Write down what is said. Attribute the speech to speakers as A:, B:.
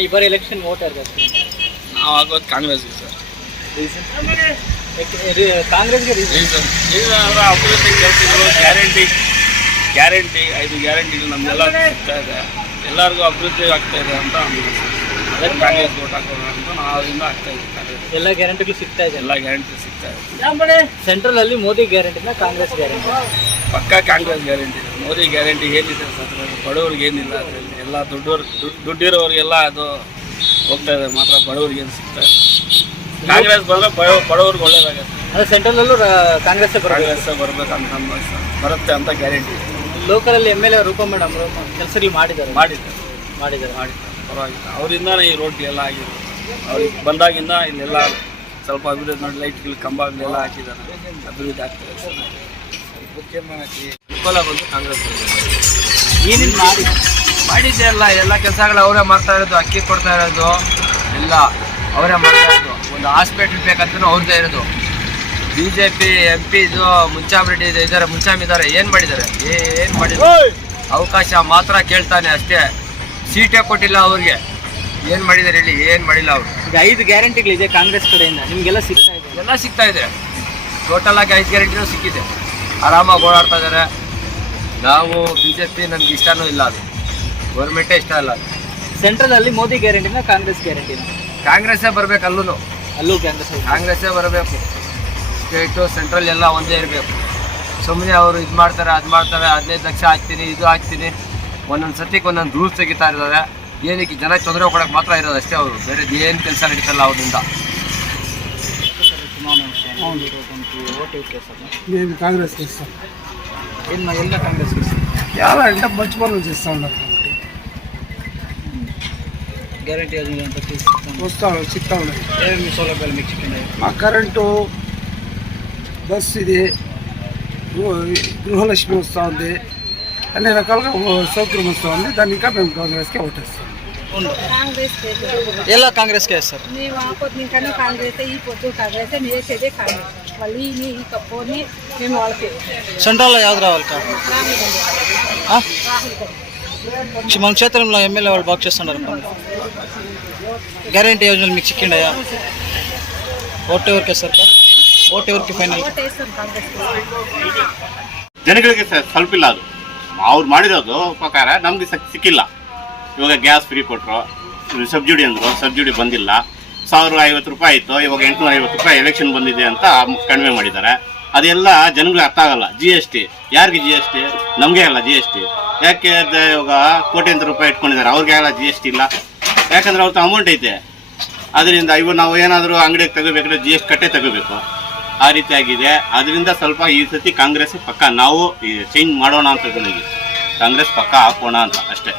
A: ಈ ಬಾರಿ ಎಲೆಕ್ಷನ್ ಜಾಸ್ತಿ
B: ನಾವು ಆಗೋದು ಕಾಂಗ್ರೆಸ್ಗೆ ಸರ್.
A: ರೀಸನ್ ಕಾಂಗ್ರೆಸ್ಗೆ ರೀಸನ್
B: ರೀಸನ್ ರೀಸನ್ ಅಂದ್ರೆ ಅಭಿವೃದ್ಧಿ ಕೆಲಸಗಳು ಗ್ಯಾರಂಟಿ ಗ್ಯಾರಂಟಿ ಐದು ಗ್ಯಾರಂಟಿ ನಮಗೆಲ್ಲ ಸಿಗ್ತಾ ಇದೆ. ಎಲ್ಲರಿಗೂ ಅಭಿವೃದ್ಧಿ ಆಗ್ತಾ ಇದೆ ಅಂತ ನಮ್ಗೆ ಅದಕ್ಕೆ ಕಾಂಗ್ರೆಸ್ ಓಟ್ ಹಾಕೋಣ ಅಂತ ನಾವು ಆಗ್ತಾ ಇದ್ದೀವಿ ಕಾಂಗ್ರೆಸ್
A: ಎಲ್ಲ ಗ್ಯಾರಂಟಿಗಳು ಸಿಗ್ತಾ ಇದೆ.
B: ಎಲ್ಲ ಗ್ಯಾರಂಟಿ ಸಿಗ್ತಾ ಇದೆ.
A: ಸೆಂಟ್ರಲ್ ಅಲ್ಲಿ ಮೋದಿ ಗ್ಯಾರಂಟಿನ ಕಾಂಗ್ರೆಸ್ ಗ್ಯಾರಂಟಿ
B: ಪಕ್ಕಾ ಕಾಂಗ್ರೆಸ್ ಗ್ಯಾರಂಟಿ ಮೋದಿ ಗ್ಯಾರಂಟಿ ಏನಿದೆ ಸರ್? ಬಡವ್ರಿಗೆ ಏನಿಲ್ಲ ಅದರಲ್ಲಿ ಎಲ್ಲ ದುಡ್ಡವ್ರ ದುಡ್ಡು ದುಡ್ಡಿರೋರಿಗೆಲ್ಲ ಅದು ಹೋಗ್ತಾ ಇದೆ. ಮಾತ್ರ ಬಡವ್ರಿಗೆ ಏನು ಸಿಗ್ತಾ ಇದೆ. ಕಾಂಗ್ರೆಸ್ ಬಂದರೆ ಬಡ ಬಡವ್ರಿಗೆ ಒಳ್ಳೇದಾಗುತ್ತೆ.
A: ಅಂದ್ರೆ ಸೆಂಟ್ರಲ್ ಅಲ್ಲೂ ಕಾಂಗ್ರೆಸ್ ಬರಬೇಕು.
B: ಕಾಂಗ್ರೆಸ್ ಬರ್ಬೇಕಂತ ನಮ್ಮ ಬರುತ್ತೆ ಅಂತ guarantee
A: ಲೋಕಲಲ್ಲಿ M L A Roopa madam ಕೆಲಸಗಳು ಮಾಡಿದ್ದಾರೆ.
B: ಮಾಡಿದ್ದಾರೆ.
A: ಮಾಡಿದ್ದಾರೆ.
B: ಮಾಡಿದ್ದಾರೆ. ಪರವಾಗಿಲ್ಲ. ಅವರಿಂದಾನೇ ಈ ರೋಡ್ ಎಲ್ಲ ಆಗಿದೆ. ಅವ್ರಿಗೆ ಬಂದಾಗಿಂದ ಇಲ್ಲೆಲ್ಲ ಸ್ವಲ್ಪ ಅಭಿವೃದ್ಧಿ ನೋಡಿ ಲೈಟ್ಗಳು ಕಂಬಗಳೆಲ್ಲ ಹಾಕಿದ್ದಾರೆ. ಅಭಿವೃದ್ಧಿ ಆಗ್ತದೆ. ಮುಖ್ಯಮಂತ್ರಿ
C: ಅನುಕೂಲ ಬಂದು ಕಾಂಗ್ರೆಸ್
A: ಏನೇನು ಮಾಡಿ
C: ಮಾಡಿದ್ದೆ ಅಲ್ಲ ಎಲ್ಲ ಕೆಲಸಗಳು ಅವರೇ ಮಾಡ್ತಾ ಇರೋದು ಅಕ್ಕಿ ಕೊಡ್ತಾ ಇರೋದು ಎಲ್ಲ ಅವರೇ ಮಾಡ್ತಾ ಇರೋದು. ಒಂದು ಹಾಸ್ಪಿಟ್ಲ್ ಬೇಕಂತ ಅವ್ರದ್ದೇ ಇರೋದು. B J P M P ಇದು ಮುಂಚಾಮ್ ರೆಡ್ಡಿ ಇದು ಇದ್ದಾರೆ ಮುಂಚಾಮ್ ಇದ್ದಾರೆ. ಏನು ಮಾಡಿದ್ದಾರೆ? ಏನು ಮಾಡಿದ್ರು ಅವಕಾಶ ಮಾತ್ರ ಕೇಳ್ತಾನೆ ಅಷ್ಟೇ. ಸೀಟೇ ಕೊಟ್ಟಿಲ್ಲ ಅವ್ರಿಗೆ. ಏನು ಮಾಡಿದಾರೆ ಹೇಳಿ ಏನು ಮಾಡಿಲ್ಲ ಅವರು.
A: ಈಗ ಐದು ಗ್ಯಾರಂಟಿಗಳಿದೆ ಕಾಂಗ್ರೆಸ್ ಕಡೆಯಿಂದ ನಿಮಗೆಲ್ಲ ಸಿಗ್ತಾ ಇದೆ?
C: ಎಲ್ಲ ಸಿಗ್ತಾ ಇದೆ. ಟೋಟಲ್ ಆಗಿ ಐದು ಗ್ಯಾರಂಟಿನೂ ಸಿಕ್ಕಿದೆ. ಆರಾಮಾಗಿ ಓಡಾಡ್ತಾ ಇದ್ದಾರೆ. ನಾವು ಬಿ ಜೆ ಪಿ ನಮ್ಗೆ ಇಷ್ಟನೂ ಇಲ್ಲ ಅದು. ಗೌರ್ಮೆಂಟೇ ಇಷ್ಟ ಇಲ್ಲ ಅದು.
A: ಸೆಂಟ್ರಲ್ ಅಲ್ಲಿ ಮೋದಿ ಗ್ಯಾರಂಟಿನ ಕಾಂಗ್ರೆಸ್ ಗ್ಯಾರಂಟಿನ?
C: ಕಾಂಗ್ರೆಸ್ಸೇ ಬರಬೇಕು ಅಲ್ಲೂ
A: ಅಲ್ಲೂ ಕಾಂಗ್ರೆಸ್
C: ಕಾಂಗ್ರೆಸ್ಸೇ ಬರಬೇಕು. ಸ್ಟೇಟು ಸೆಂಟ್ರಲ್ ಎಲ್ಲ ಒಂದೇ ಇರಬೇಕು. ಸುಮ್ಮನೆ ಅವರು ಇದು ಮಾಡ್ತಾರೆ ಅದು ಮಾಡ್ತಾರೆ ಹದಿನೈದು ಲಕ್ಷ ಹಾಕ್ತೀನಿ ಇದು ಹಾಕ್ತೀನಿ. ಒಂದೊಂದು ಸತಿಗೆ ಒಂದೊಂದು ರೂಲ್ಸ್ ತೆಗಿತಾ ಇರ್ತಾರೆ ಏನಕ್ಕೆ ಜನ ತೊಂದರೆ ಕೊಡೋಕೆ ಮಾತ್ರ ಇರೋದು ಅಷ್ಟೇ ಅವರು ಬೇರೆ ಏನು ಕೆಲಸ ನಡೀತಲ್ಲ ಅವರಿಂದ
A: ಚುನಾವಣೆ ವಿಷಯ ಓಟ್ ಕೇಸರ್
D: నేను కాంగ్రెస్ చేస్తాను
A: ಏನು ಎಲ್ಲ ಕಾಂಗ್ರೆಸ್
D: చాలా అంటే మంచి పనులు చేస్తూ ఉన్నారు కాబట్టి
A: ಗ್ಯಾರಂಟಿ ಅದು ಅಂತ ತಿಳಿಸ್ತಾನೆ
D: వస్తా సిగ్తా ఉన్నాయి
A: ಏನೇನು ಸೌಲಭ್ಯಗಳು మీకు ಸಿಕ್ಕಿದೆ
D: మా కరెంటు బస్ ఇది గృహ- గృహలక్ష్మి వస్తూ ఉంది అన్ని రకాలుగా సౌకర్యం వస్తుంది. దాన్ని ఇంకా మేము కాంగ్రెస్కే ఓటేస్తాం
A: ఎలా కాంగ్రెస్ సార్
E: మేము ఆ పొద్దుకనే కాంగ్రెస్ ఈ పొద్దు కాంగ్రెస్ వేసేదే కాంగ్రెస్. వాళ్ళు ఈ ఈ మేము వాళ్ళకి.
A: సెంట్రల్లో యావదు రావాలి మన క్షేత్రంలో ఎమ్మెల్యే వాళ్ళు బాగు చేస్తున్నారు గ్యారంటీ యోజనలు మీకు చిక్కిండయా? ఓటు ఎవరికి సార్ ఓటు ఎవరికి ఫైనల్?
F: జనగలకి సార్ సల్పిల్లాదు ಅವ್ರು ಮಾಡಿರೋದು ಪ್ರಕಾರ ನಮ್ಗೆ ಸಿಕ್ಕಿಲ್ಲ. ಇವಾಗ ಗ್ಯಾಸ್ ಫ್ರೀ ಕೊಟ್ಟರು ಸಬ್ಸಿಡಿ ಅಂದರು ಸಬ್ಸಿಡಿ ಬಂದಿಲ್ಲ. ಸಾವಿರ ಐವತ್ತು ರೂಪಾಯಿ ಆಯಿತು, ಇವಾಗ ಎಂಟುನೂರ ಐವತ್ತು ರೂಪಾಯಿ ಎಲೆಕ್ಷನ್ ಬಂದಿದೆ ಅಂತ ಕಡಿಮೆ ಮಾಡಿದ್ದಾರೆ. ಅದೆಲ್ಲ ಜನಗಳಿಗೆ ಅರ್ಥ ಆಗಲ್ಲ. ಜಿ ಎಸ್ ಟಿ ಯಾರಿಗೆ ಜಿ ಎಸ್ ಟಿ ನಮಗೆ ಅಲ್ಲ ಜಿ ಎಸ್ ಟಿ ಯಾಕೆ ಇವಾಗ ಕೋಟ್ಯಂತರ ರೂಪಾಯಿ ಇಟ್ಕೊಂಡಿದ್ದಾರೆ? ಅವ್ರಿಗೆ ಅಲ್ಲ ಜಿ ಎಸ್ ಟಿ ಇಲ್ಲ. ಯಾಕಂದ್ರೆ ಅವ್ರದ್ದು ಅಮೌಂಟ್ ಐತೆ. ಅದರಿಂದ ಇವು ನಾವು ಏನಾದರೂ ಅಂಗಡಿಗೆ ತಗೋಬೇಕಂದ್ರೆ ಜಿ ಎಸ್ ಟಿ ಕಟ್ಟೆ ತಗೋಬೇಕು. ಆ ರೀತಿ ಆಗಿದೆ ಅದರಿಂದ ಸ್ವಲ್ಪ ಈ ಸತಿ ಕಾಂಗ್ರೆಸ್ ಪಕ್ಕ. ನಾವು ಚೇಂಜ್ ಮಾಡೋಣ ಅಂತ ಕಾಂಗ್ರೆಸ್ ಪಕ್ಕ ಹಾಕೋಣ ಅಂತ ಅಷ್ಟೇ.